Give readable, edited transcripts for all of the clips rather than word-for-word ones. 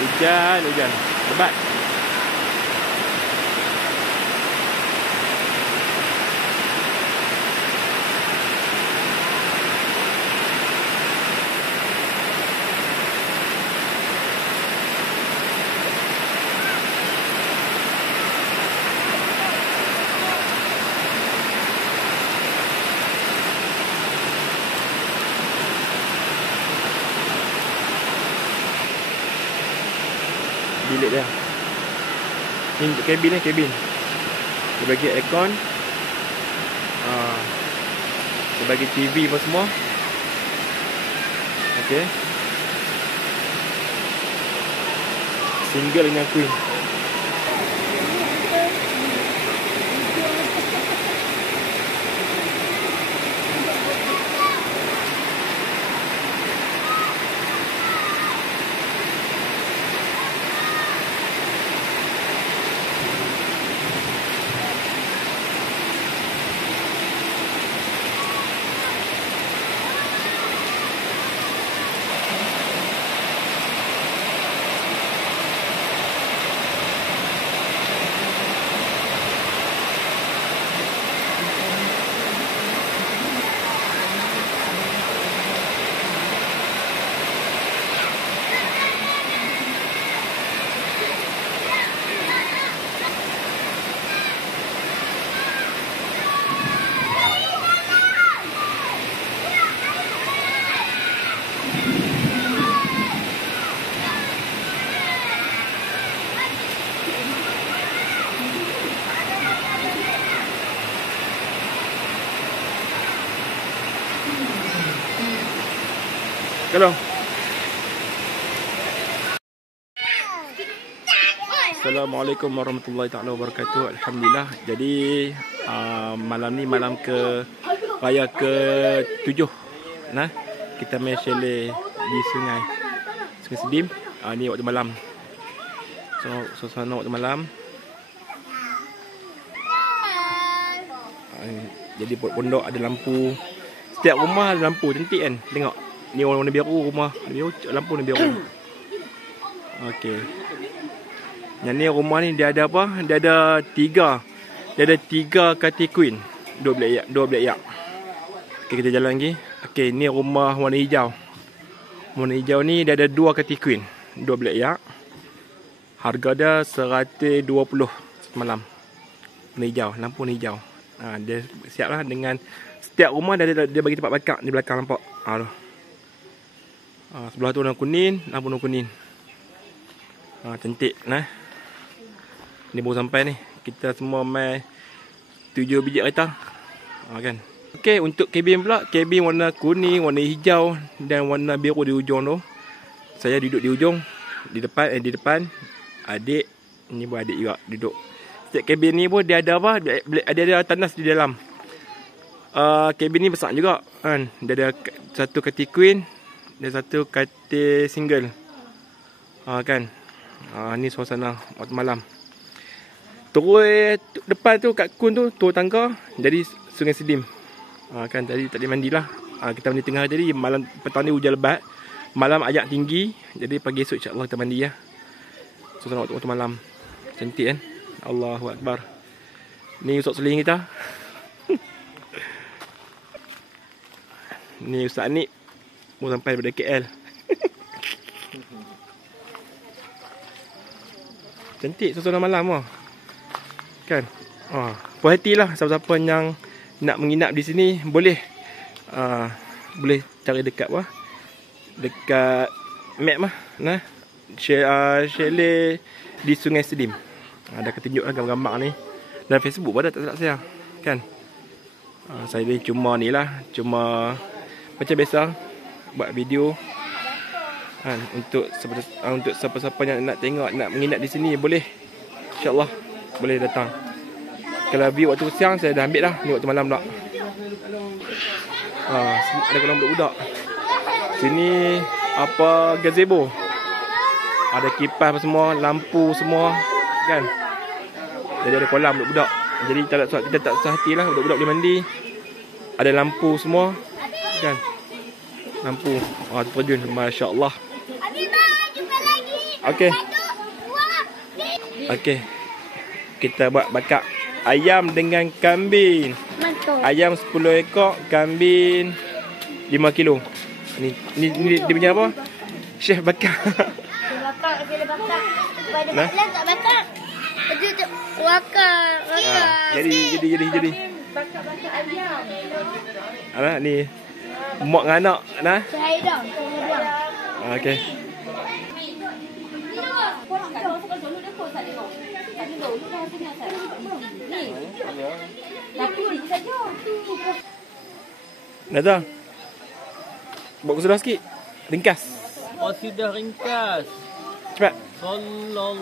Hujan. Lebat. Bilik dia. Ni untuk kabin ni, kabin. Dia bagi aircon. Dia bagi TV apa semua. Okey. Single dengan queen. Kalau Assalamualaikum warahmatullahi taala wabarakatuh. Alhamdulillah. Jadi malam ni malam ke raya ke-7. Nah, kita main chalet di Sungai Sedim. Ni waktu malam. So suasana waktu malam. Jadi pondok ada lampu. Setiap rumah ada lampu, cantik kan? Tengok. Ni warna biru rumah. Biru, lampu ni biru. Okey. Yang ni rumah ni dia ada apa? Dia ada 3. Dia ada 3 katil queen. 2 bilik yak. Okey, kita jalan lagi. Okey, ni rumah warna hijau. Warna hijau ni dia ada 2 katil queen, 2 bilik yak. Harga dia 120 semalam. Warna hijau, lampu warna hijau. Dia siaplah dengan setiap rumah dia bagi tempat bakar di belakang, nampak. Tu. Sebelah tu warna kuning, lampu warna kuning. Cantik nah. Ni baru sampai ni. Kita semua main 7 biji kereta. Kan. Okey, untuk kabin pula, kabin warna kuning, warna hijau dan warna biru di ujung tu. Saya duduk di ujung, di depan. Adik, ni pun adik juga duduk. Setiap kabin ni pun dia ada apa? Ada tandas di dalam. Kabin ni besar juga kan. Dia ada satu katil queen dan satu katil single. Kan. Ni suasana waktu malam. Terus depan tu kat kun tu turun tangga jadi Sungai Sedim. Kan tadi tak boleh mandilah. Kita mandi tengah jadi malam petang ni hujan lebat. Malam agak tinggi. Jadi pagi esok insya-Allah kita mandi ya. Suasana waktu malam. Cantik kan? Allahu Akbar. Ni Ustaz Seling kita. Ni Ustaz ni mau sampai daripada KL. Cantik suasana malam kan. Puas hatilah siapa-siapa yang nak menginap di sini boleh cari dekat dekat map nah. Chalet di Sungai Sedim. Ada ketunjuklah gambar-gambar ni. Dan Facebook pun ada, tak salah saya kan. Saya ni cuma macam biasa buat video kan, untuk siapa-siapa yang nak tengok, nak menginap di sini boleh, insya-Allah boleh datang. Kalau view waktu siang saya dah ambil dah, ni waktu malam pula. Sini ada kolam budak-budak. Sini apa gazebo. Ada kipas apa semua, lampu semua kan. Jadi ada kolam budak-budak. Jadi kita tak susah hatilah, budak-budak boleh mandi. Ada lampu semua kan. Lampu. Terjun, masya-Allah. Okey. Okey. Kita buat bakar ayam dengan kambing. Ayam 10 ekor, kambing 5 kilo. Ni dia punya apa? Chef bakar. Bakar. Nah. Tak bakar. Bakar. Jadi. Bakar ayam. Alah ni. Mak dengan anak, nah. Syahida. Okey. Dah. Buat qasidah sikit. Ringkas. Qasidah ringkas. Cepat. Sallallahu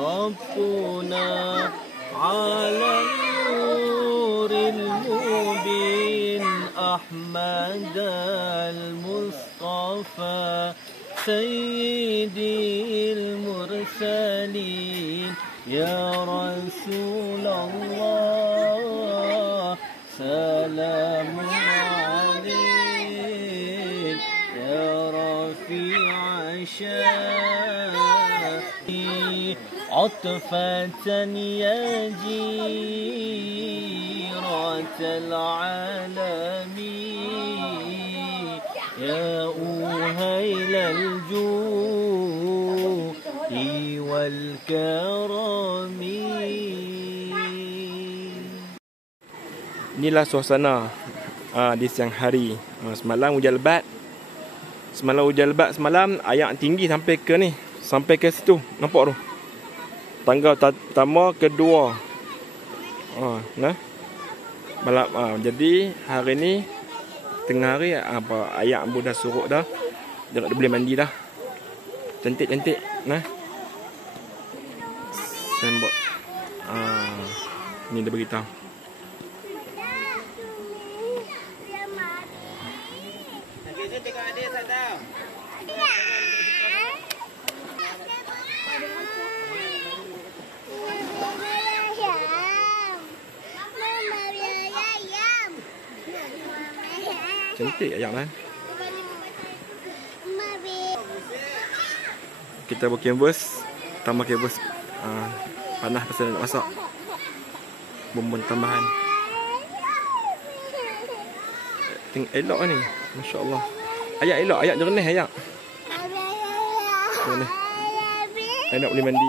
rabbuna ala nuril mubin Ahmad al-Mustafa Sayyidil mursalin Ya Rasulullah Salamun alaik Ya Rafi'a syari Atfatan ya jiratal alamin Ya uhailal juhi wal karami. Inilah suasana di siang hari. Semalam hujan lebat. Semalam air tinggi sampai ke ni. Sampai ke situ. Nampak tu. Tangga pertama, kedua. Nah. Malam jadi hari ni tengah hari air pun dah surut dah. Dah boleh mandi dah. Cantik. Nah. Sembok. Ni dia beritahu. Cantik ayam kan. Kita buat canvas. Tambah canvas. Panas pasal nak masak. Bumbun tambahan. Tengok elok ni. Masya Allah. Ayak elok. Ayak jernih ayak. Jernih. Ayak boleh mandi.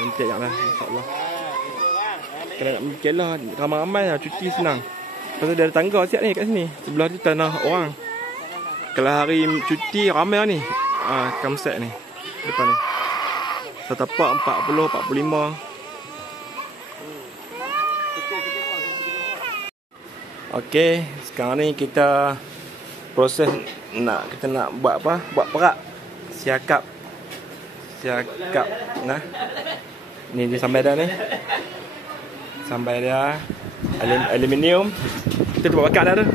Cantik ayak lah. Masya Allah. Kalau nak mikir lah, ramai-ramai lah, cuti senang. Pasal dia ada tangga siap ni kat sini. Sebelah tu tanah orang. Kalau hari cuti, ramai lah ni. Campsite ni. Depan ni. Setapak 40, 45. Okey, sekarang ni kita proses kita nak buat apa? Buat perak. Siakap. Nah. Ni dia sampai dah ni. Sampai dia aluminium. Kita buat bakar dah tu.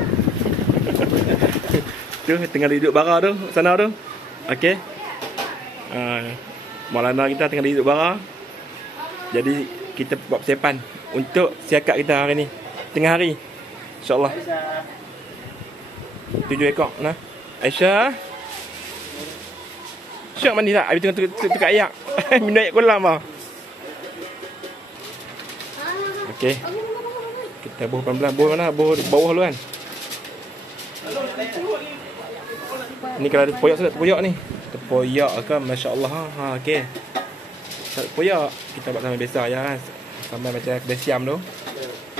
Tu tengah duduk bara tu, sana tu. Okey. Maulana kita tengah duduk bara. Jadi kita buat persiapan untuk siakap kita hari ni. Tengah hari. InsyaAllah. 7 ekor nah. Aisyah. Syok mandi tak? Habis tengah tukar ayak. Minum ayak kolam ah. Okey. Kita buh pelan-pelan. Buh mana? Buh bawah dulu kan. Ni kalau ada tepoyak sedap tepoyak ni. Tepoyak kan masya-Allah okey. Tepoyak kita buat sambil biasa ya. Sambil macam kedai siam tu.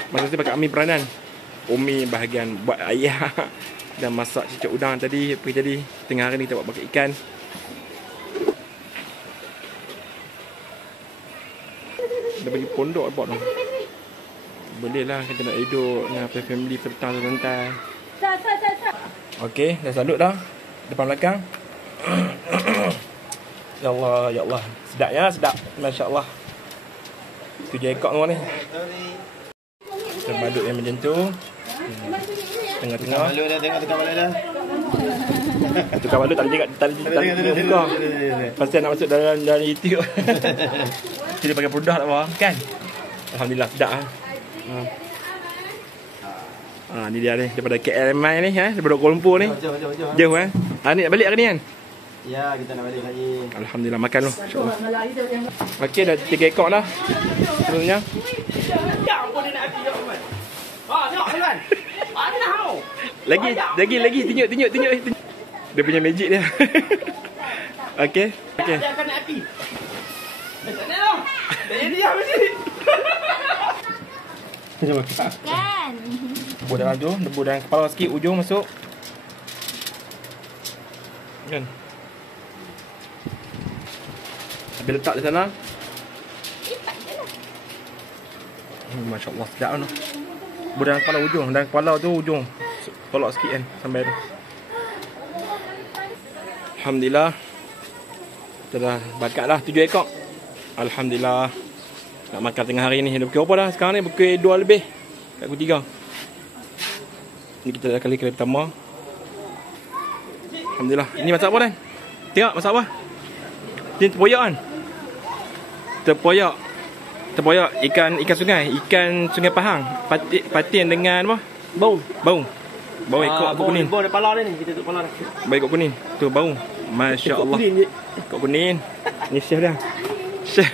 Masa tu pakai Ami peranan. Umi bahagian buat ayam dan masak cicak udang tadi. Apa jadi tengah hari ni kita buat bakar ikan. Dia bagi pondok buat tu. Boleh lah kita nak hidup dengan family petang santai. Okey, dah salut dah. Depan belakang. Ya Allah. Sedap ya, sedap. Masya-Allah. 7 ekor semua ni. Kita badut yang macam tu. Tengah-tengah. Tukar balut dah. Tukar balut tak boleh buka. Pasal nak masuk dalam YouTube. Kita pakai produk tak apa kan? Alhamdulillah sedap ah. Ni dia ni daripada KLMI ni daripada Kuala Lumpur ni. Jom. Jauh ni nak balik ke ni kan? Ya, kita nak balik lagi. Alhamdulillah makan lu. Okey dah 3 ekor dah. Sebenarnya. Ya ampun dia nak habis ya Ahmad. Tengok tuan. Ni dah hau. Lagi tunjuk. Dia punya magic dia. Okey. Dia akan nak api. Tak nak dah. Dah jadi dah mesti. Jom makan. Kan. Debur dalam tu, debur dalam kepala sikit, ujung masuk. Kan. Habis letak di sana. Masya Allah sedap kan tu. Debur dalam kepala ujung, dalam kepala tu ujung. Tolak sikit kan sampai tu. Alhamdulillah. Kita dah bakat dah 7 ekor. Alhamdulillah. Nak makan tengah hari ni. Dah pukul apa dah sekarang ni? Pukul 2 lebih. Kat pukul 3. Ni kita dah kali pertama. Alhamdulillah. Ini masak apa Dan? Tengok masak apa? Ini terpoyak kan? Terpoyak ikan sungai. Ikan Sungai Pahang. Patin dengan apa? Bau ekor kuning. Bau kepala dia ni. Kita tutup kepala dia. Bau ekor kuning. Tu bau. Masya Allah. Ekor kuning. Ni chef dah. Chef.